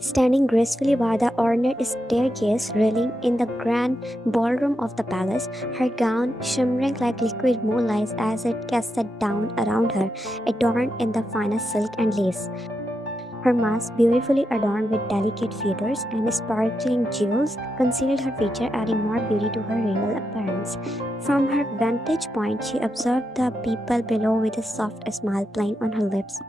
Standing gracefully by the ornate staircase railing in the grand ballroom of the palace, her gown shimmering like liquid moonlight as it casted down around her, adorned in the finest silk and lace. Her mask, beautifully adorned with delicate feathers and sparkling jewels, concealed her feature, adding more beauty to her regal appearance. From her vantage point, she observed the people below with a soft smile playing on her lips.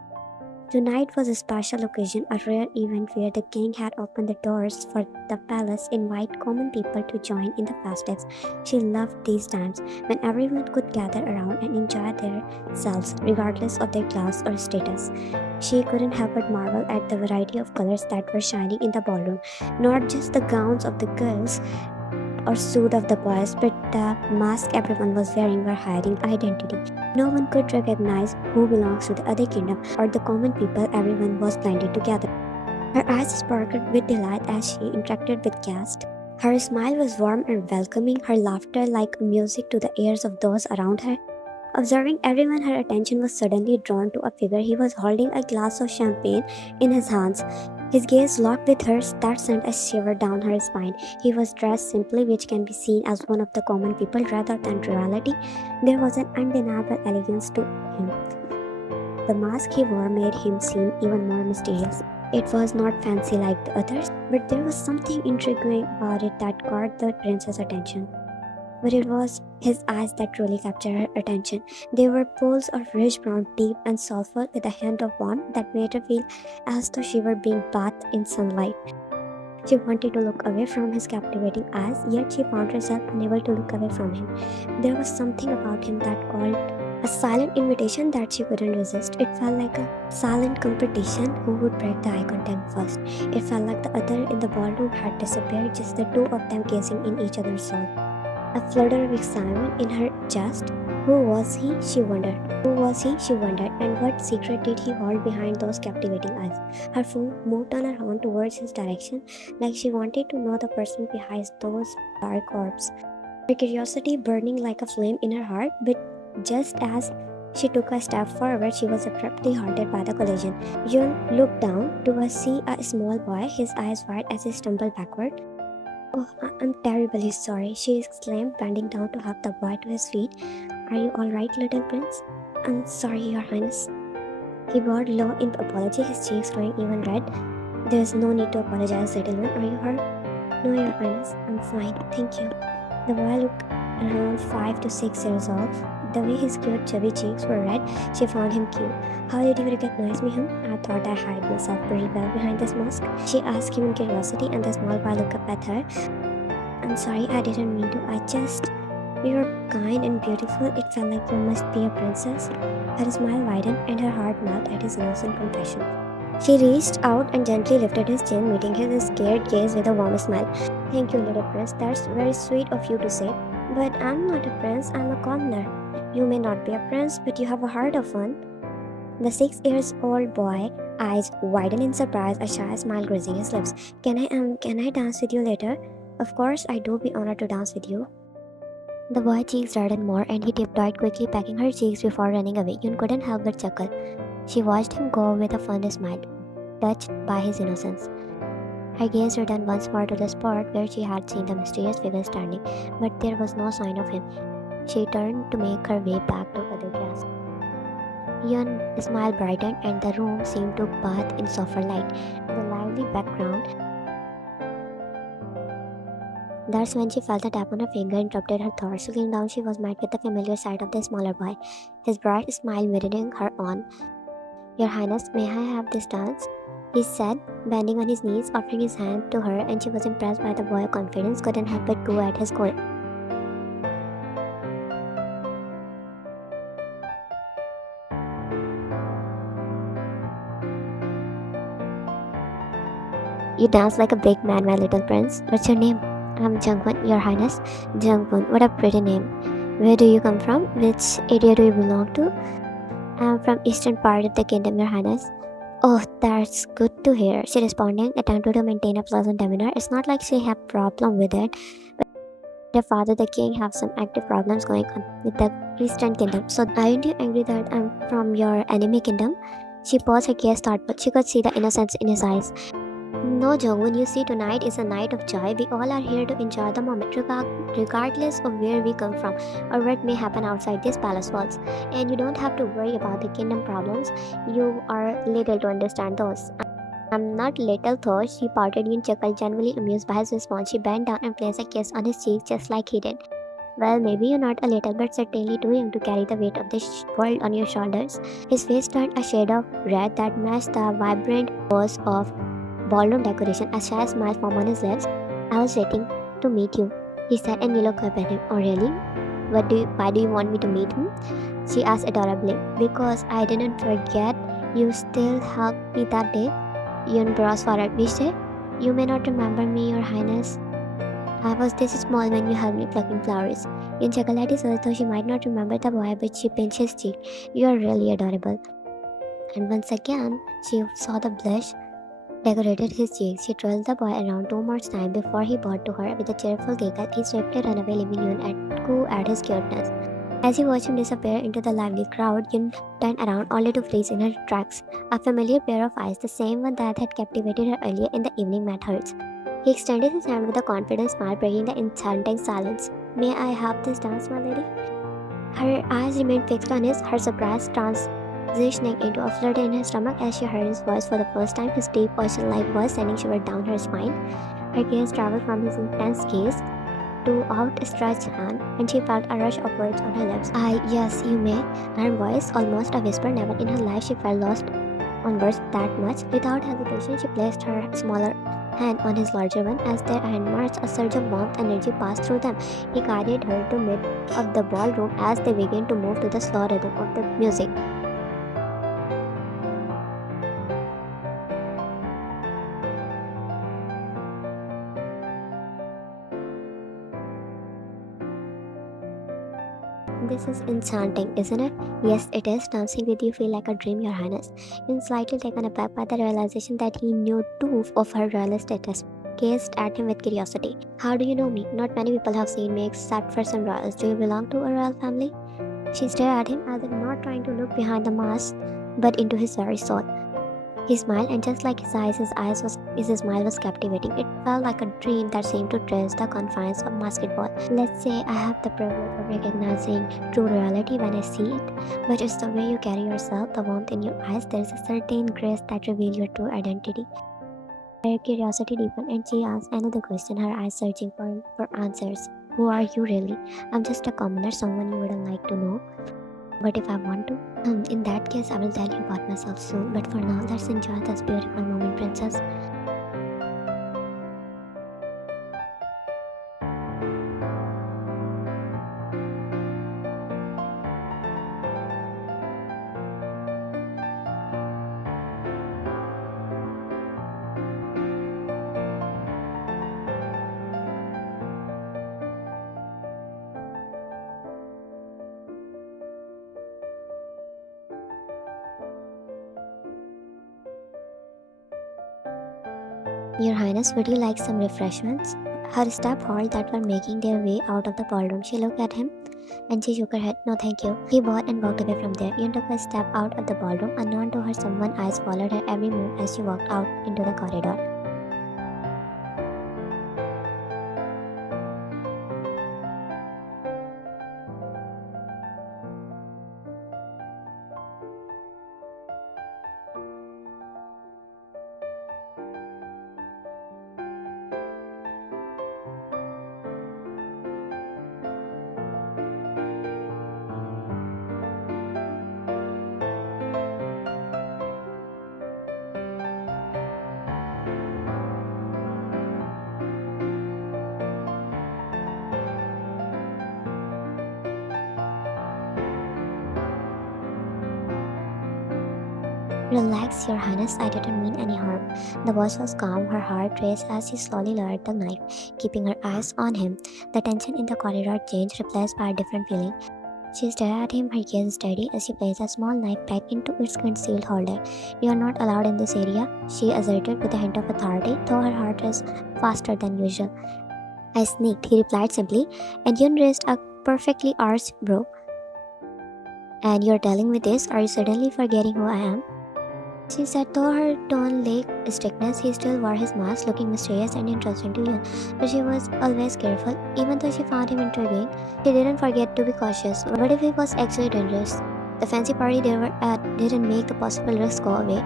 Tonight was a special occasion, a rare event where the king had opened the doors for the palace, invite common people to join in the festivities. She loved these times when everyone could gather around and enjoy themselves, regardless of their class or status. She couldn't help but marvel at the variety of colors that were shining in the ballroom, not just the gowns of the girls or suit of the boys, but the mask everyone was wearing were hiding identity. No one could recognize who belongs to the other kingdom or the common people. Everyone was blended together. Her eyes sparkled with delight as she interacted with guests. Her smile was warm and welcoming, her laughter like music to the ears of those around her. Observing everyone, her attention was suddenly drawn to a figure. He was holding a glass of champagne in his hands. His gaze locked with hers that sent a shiver down her spine. He was dressed simply, which can be seen as one of the common people rather than royalty. There was an undeniable elegance to him. The mask he wore made him seem even more mysterious. It was not fancy like the others, but there was something intriguing about it that caught the prince's attention. But it was his eyes that truly captured her attention. They were pools of rich brown, deep and soulful, with a hint of warmth that made her feel as though she were being bathed in sunlight. She wanted to look away from his captivating eyes, yet she found herself unable to look away from him. There was something about him that called a silent invitation that she couldn't resist. It felt like a silent competition who would break the eye contact first. It felt like the other in the ballroom had disappeared, just the two of them gazing in each other's soul. A flutter of excitement in her chest. Who was he? She wondered. Who was he? She wondered. And what secret did he hold behind those captivating eyes? Her foot moved on her own towards his direction, like she wanted to know the person behind those dark orbs. Her curiosity burning like a flame in her heart, but just as she took a step forward, she was abruptly halted by the collision. Yun looked down to see a small boy, his eyes wide as he stumbled backward. Oh, I'm terribly sorry, she exclaimed, bending down to help the boy to his feet. Are you alright, little prince? I'm sorry, your highness. He bowed low in apology, his cheeks glowing even red. There's no need to apologize, little one. Are you hurt? No, your highness. I'm fine, thank you. The boy looked around 5 to 6 years old. The way his cute chubby cheeks were red, she found him cute. How did you recognize me, I thought I hid myself pretty well behind this mask. She asked him in curiosity, and the small boy looked up at her. I'm sorry, I didn't mean to. You're kind and beautiful. It felt like you must be a princess. Her smile widened and her heart melted at his innocent confession. She reached out and gently lifted his chin, meeting his scared gaze with a warm smile. Thank you, little prince. That's very sweet of you to say. But I'm not a prince, I'm a commoner. You may not be a prince, but you have a heart of one. The 6 years old boy eyes widened in surprise, a shy smile gracing his lips. Can I dance with you later? Of course, I do be honored to dance with you. The boy's cheeks reddened more, and he tiptoed quickly, pecking her cheeks before running away. Yun couldn't help but chuckle. She watched him go with a fond smile, touched by his innocence. Her gaze returned once more to the spot where she had seen the mysterious figure standing, but there was no sign of him. She turned to make her way back to other guests. Yun's smile brightened, and the room seemed to bathe in softer light. The lively background. That's when she felt a tap on her finger interrupted her thoughts. Looking down, she was met with the familiar sight of the smaller boy, his bright smile mirroring her own. Your Highness, may I have this dance? He said, bending on his knees, offering his hand to her, and she was impressed by the boy's confidence, couldn't help but coo at his call. You dance like a big man, my little prince. What's your name? I'm Jungkook, your highness. Jungkook, what a pretty name. Where do you come from? Which area do you belong to? I'm from eastern part of the kingdom, your highness. Oh, that's good to hear, she responded, attempting to maintain a pleasant demeanor. It's not like she had problem with it, but her father, the king, have some active problems going on with the eastern kingdom. So aren't you angry that I'm from your enemy kingdom? She paused, her gaze thoughtful. She could see the innocence in his eyes. No, Jongwon, you see, tonight is a night of joy. We all are here to enjoy the moment, regardless of where we come from or what may happen outside these palace walls. And you don't have to worry about the kingdom problems. You are little to understand those. I'm not little though, she pouted. Yun chuckled, genuinely amused by his response. She bent down and placed a kiss on his cheek just like he did. Well, maybe you're not a little, but certainly too young to carry the weight of this world on your shoulders. His face turned a shade of red that matched the vibrant hues of ballroom decoration. A shy smile formed on his lips. I was waiting to meet you, he said, and you looked up at him. Oh, really? Why do you want me to meet him? She asked adorably. Because I didn't forget you still hugged me that day. Yun brows forward. We say, you may not remember me, Your Highness. I was this small when you helped me plucking flowers. Yun chuckled at his though she might not remember the boy, but she pinched his cheek. You are really adorable. And once again, she saw the blush decorated his cheeks. She twirled the boy around two more times before he bowed to her with a cheerful giggle. He swiftly ran away, leaving Yun at coo at his cuteness. As he watched him disappear into the lively crowd, Yun turned around only to freeze in her tracks. A familiar pair of eyes, the same one that had captivated her earlier in the evening, met hers. He extended his hand with a confident smile, breaking the enchanting silence. May I have this dance, my lady? Her eyes remained fixed on his, her surprise transitioning into a flutter in her stomach as she heard his voice for the first time. His deep, ocean-like voice sending shivers down her spine. Her gaze traveled from his intense gaze to outstretched hand, and she felt a rush of words on her lips. Yes, you may. Her voice, almost a whisper, never in her life she felt lost on words that much. Without hesitation, she placed her smaller hand on his larger one. As their hand marched, a surge of warmth energy passed through them. He guided her to mid of the ballroom as they began to move to the slow rhythm of the music. This is enchanting, isn't it? Yes, it is. Dancing with you feel like a dream, Your Highness. Yun, slightly taken aback by the realization that he knew too of her royal status, gazed at him with curiosity. How do you know me? Not many people have seen me except for some royals. Do you belong to a royal family? She stared at him as if not trying to look behind the mask, but into his very soul. He smiled, and just like his smile was captivating. It felt like a dream that seemed to trace the confines of basketball. Let's say I have the privilege of recognizing true reality when I see it, but it's the way you carry yourself, the warmth in your eyes. There's a certain grace that reveals your true identity. Her curiosity deepened, and she asked another question, her eyes searching for answers. Who are you really? I'm just a commoner, someone you wouldn't like to know. But if I want to, in that case, I will tell you about myself soon. But for now, let's enjoy this beautiful moment, princess. Your Highness, would you like some refreshments? Her step hauled that were making their way out of the ballroom. She looked at him and she shook her head. No, thank you. He bowed and walked away from there. Yun took a step out of the ballroom. Unknown to her, someone's eyes followed her every move as she walked out into the corridor. Relax, Your Highness, I didn't mean any harm. The voice was calm, her heart raced as she slowly lowered the knife, keeping her eyes on him. The tension in the corridor changed, replaced by a different feeling. She stared at him, her gaze steady as she placed a small knife back into its concealed holder. You are not allowed in this area, she asserted with a hint of authority, though her heart raced faster than usual. I sneaked, he replied simply, and Yun raised a perfectly arched brow. And you're telling me this? Are you suddenly forgetting who I am? She said though her tone lacked strictness, he still wore his mask, looking mysterious and interesting to Yun. But she was always careful. Even though she found him intriguing, she didn't forget to be cautious. What if he was actually dangerous? The fancy party they were at didn't make the possible risk go away.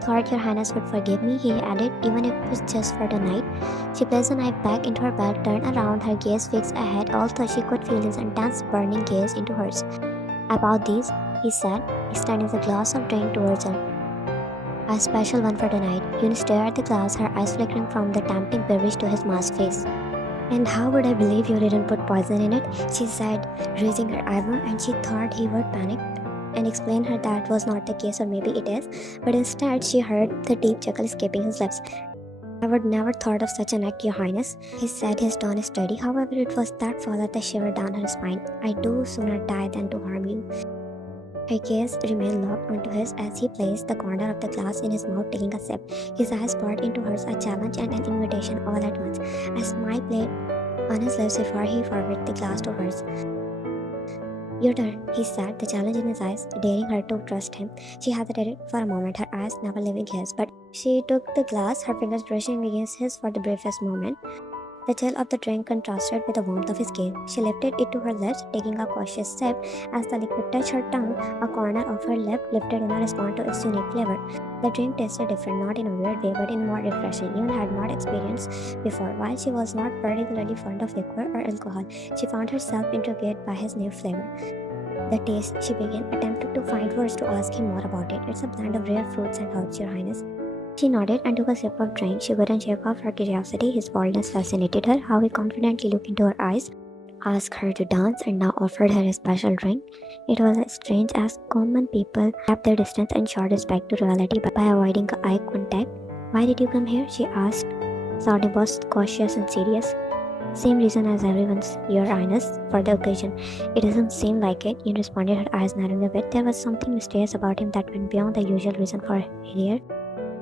Thought your highness would forgive me, he added, even if it was just for the night. She placed the knife back into her belt, turned around, her gaze fixed ahead, although she could feel his intense, burning gaze into hers. About these, he said, extending the glass of drink towards her. A special one for the night. Yun stared at the glass, her eyes flickering from the tempting beverage to his masked face. And how would I believe you didn't put poison in it? She said, raising her eyebrow, and she thought he would panic and explain her that was not the case, or maybe it is, but instead she heard the deep chuckle escaping his lips. I would never thought of such an act, your highness, he said, his tone steady. However, it was that followed the shiver down her spine. I do sooner die than to harm you. Her gaze remained locked onto his as he placed the corner of the glass in his mouth, taking a sip. His eyes poured into hers, a challenge and an invitation all at once. A smile played on his lips before he forwarded the glass to hers. Your turn, he said, the challenge in his eyes, daring her to trust him. She hesitated for a moment, her eyes never leaving his, but she took the glass, her fingers brushing against his for the briefest moment. The chill of the drink contrasted with the warmth of his gaze. She lifted it to her lips, taking a cautious sip. As the liquid touched her tongue, a corner of her lip lifted in a response to its unique flavor. The drink tasted different, not in a weird way, but in more refreshing. Yun had not experienced before. While she was not particularly fond of liquor or alcohol, she found herself intrigued by his new flavor. The taste, she began, attempted to find words to ask him more about it. It's a blend of rare fruits and herbs, your highness. She nodded and took a sip of drink. She couldn't shake off her curiosity. His boldness fascinated her, how he confidently looked into her eyes, asked her to dance, and now offered her a special drink. It was as strange as common people kept their distance and showed respect to reality by avoiding eye contact. Why did you come here? She asked, sounding both cautious and serious. Same reason as everyone's, your highness, for the occasion. It doesn't seem like it, Yin responded, her eyes narrowing a bit. There was something mysterious about him that went beyond the usual reason for here.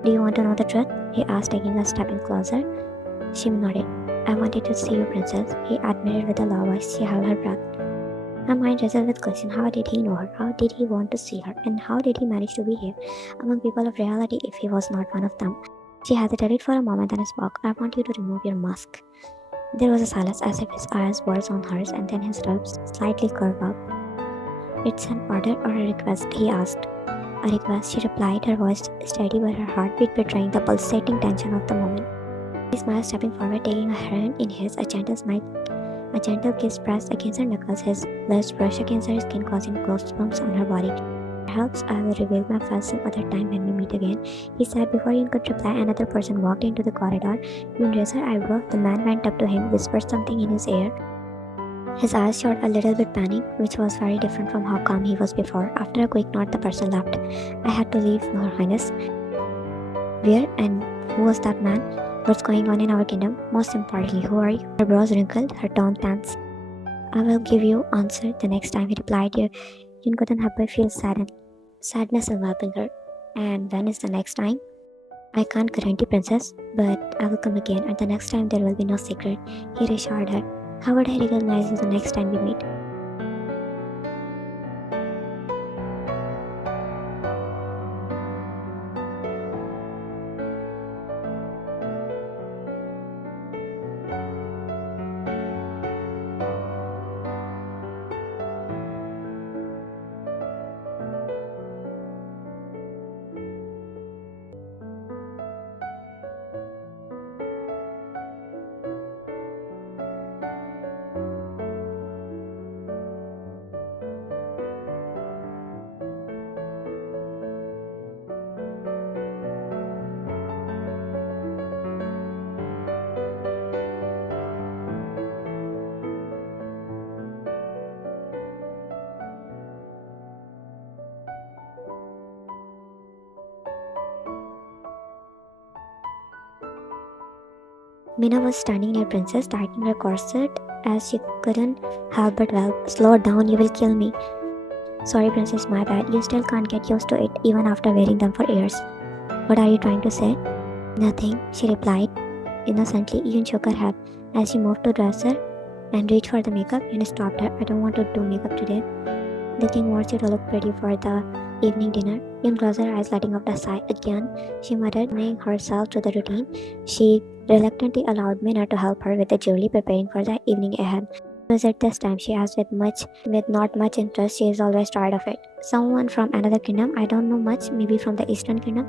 Do you want to know the truth? He asked, taking a step in closer. She nodded. I wanted to see you, princess, he admitted with a low voice. She held her breath. Her mind wrestled with question. How did he know her? How did he want to see her? And how did he manage to be here, among people of reality, if he was not one of them? She hesitated for a moment and spoke. I want you to remove your mask. There was a silence, as if his eyes were on hers, and then his lips slightly curved up. It's an order or a request? He asked. A request, she replied, her voice steady but her heartbeat betraying the pulsating tension of the moment. He smiled, stepping forward, taking her hand in his, a gentle smile, a gentle kiss pressed against her knuckles, his lips brushed against her skin, causing goosebumps on her body. Perhaps I will reveal my face some other time when we meet again, he said. Before Yun could reply, another person walked into the corridor. Yun raised her eyebrow. The man went up to him, whispered something in his ear. His eyes showed a little bit panic, which was very different from how calm he was before. After a quick nod, the person left. I had to leave, your highness. Where and who was that man? What's going on in our kingdom? Most importantly, who are you? Her brows wrinkled, her tone tense. I will give you answer the next time, he replied. Yun couldn't help but feel sadness enveloping her. And when is the next time? I can't guarantee, princess, but I will come again, and the next time there will be no secret, he reassured her. How would I recognize you the next time we meet? Mina was standing near Princess, tightening her corset as she couldn't help but well. Slow down, you will kill me. Sorry, Princess, my bad. You still can't get used to it, even after wearing them for years. What are you trying to say? Nothing, she replied innocently. Yun shook her head as she moved to dress her and reached for the makeup and stopped her. I don't want to do makeup today. The king wants you to look pretty for the evening dinner. Yun closed her eyes, letting out a sigh again. She muttered, herself to the routine. She reluctantly allowed Mina to help her with the jewelry, preparing for the evening ahead. Was it this time? She asked with not much interest. She is always tired of it. Someone from another kingdom? I don't know much. Maybe from the Eastern Kingdom.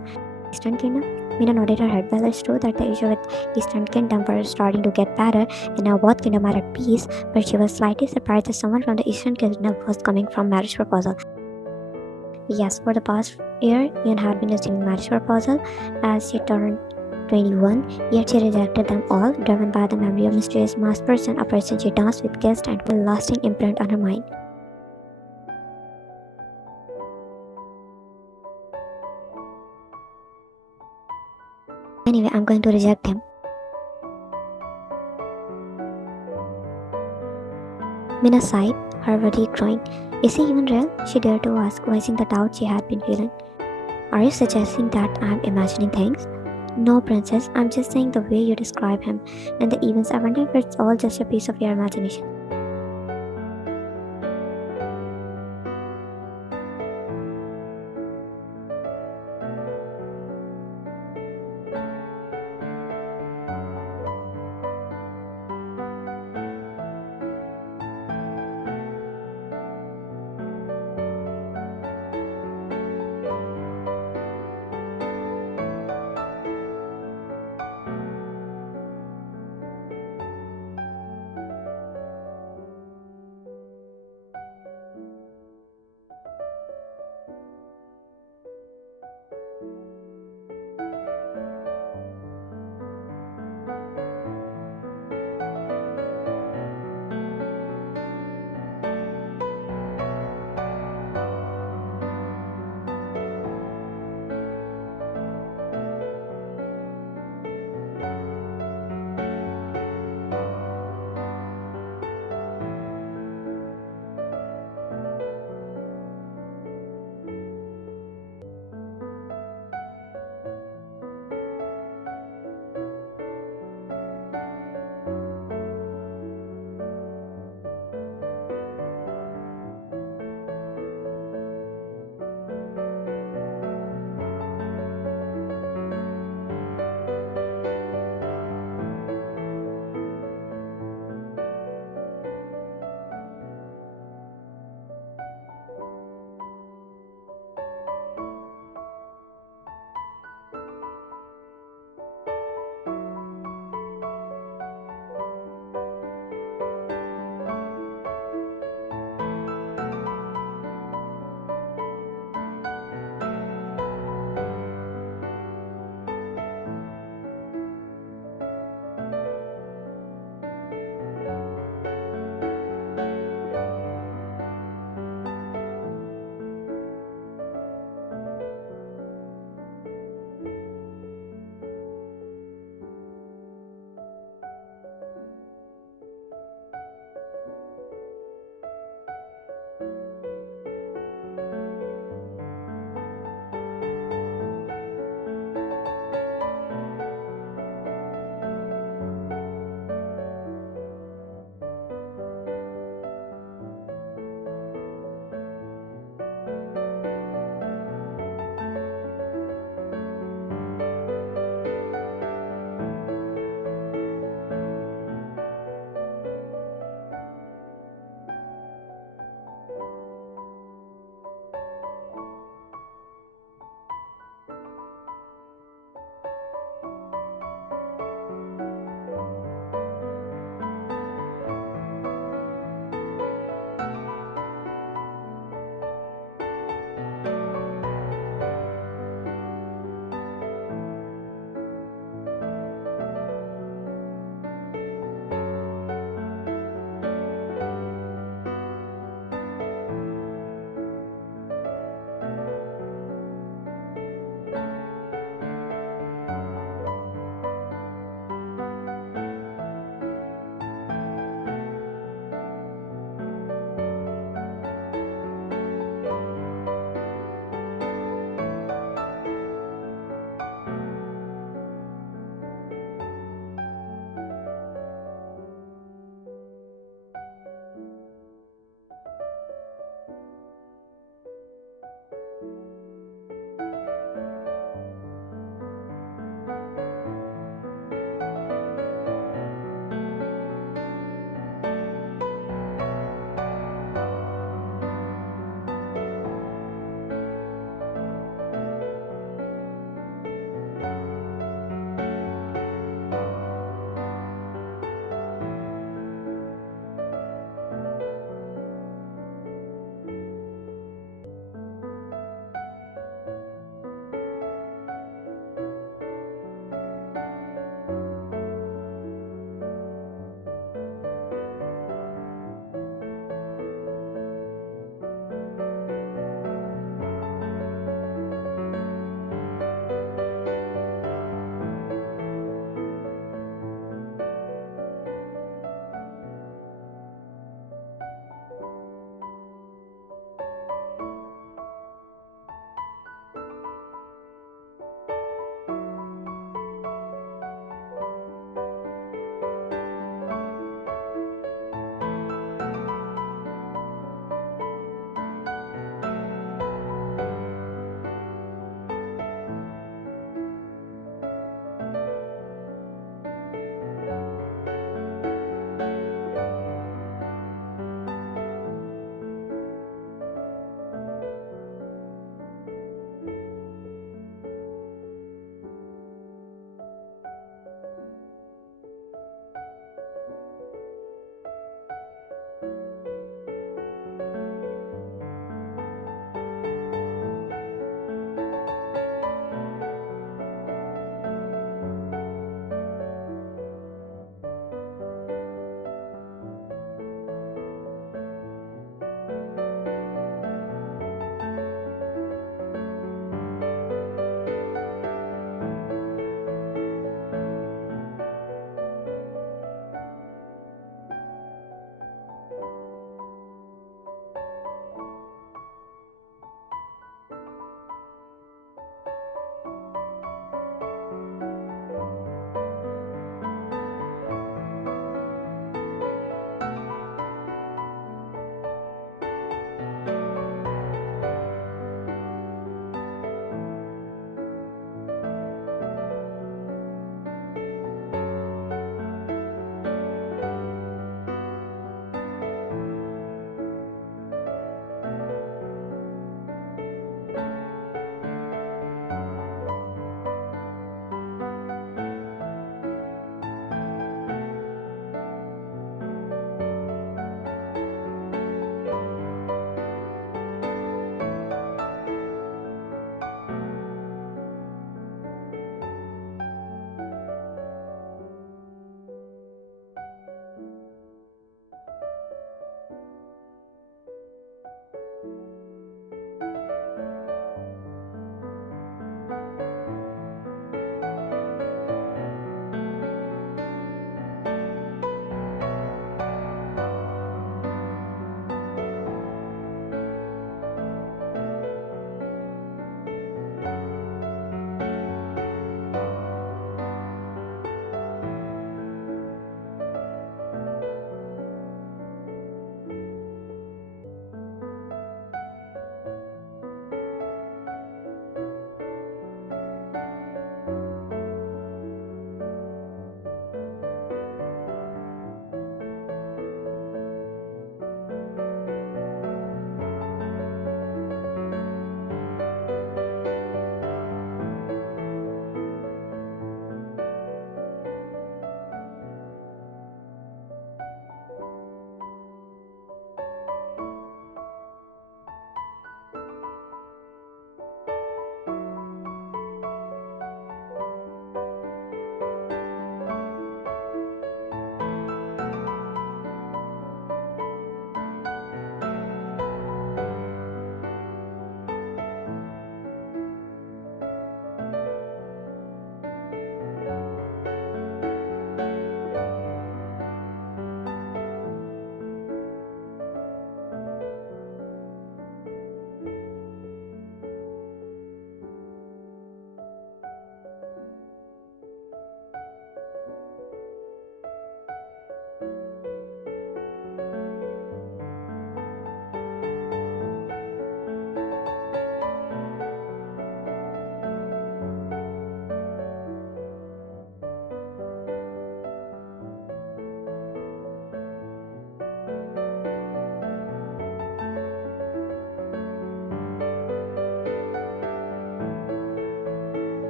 Eastern Kingdom? Mina nodded her head. Well, it's true that the issue with Eastern Kingdom was starting to get better, and now both kingdoms are at peace. But she was slightly surprised that someone from the Eastern Kingdom was coming from marriage proposal. Yes, for the past year, Yun had been receiving marriage proposal as she turned 21, yet she rejected them all, driven by the memory of mysterious masked person, a person she danced with, kissed, and with a lasting imprint on her mind. Anyway, I'm going to reject him. Mina sighed, her body growing. Is he even real? She dared to ask, voicing the doubt she had been feeling. Are you suggesting that I'm imagining things? No, princess, I'm just saying the way you describe him and the events. I wonder if it's all just a piece of your imagination.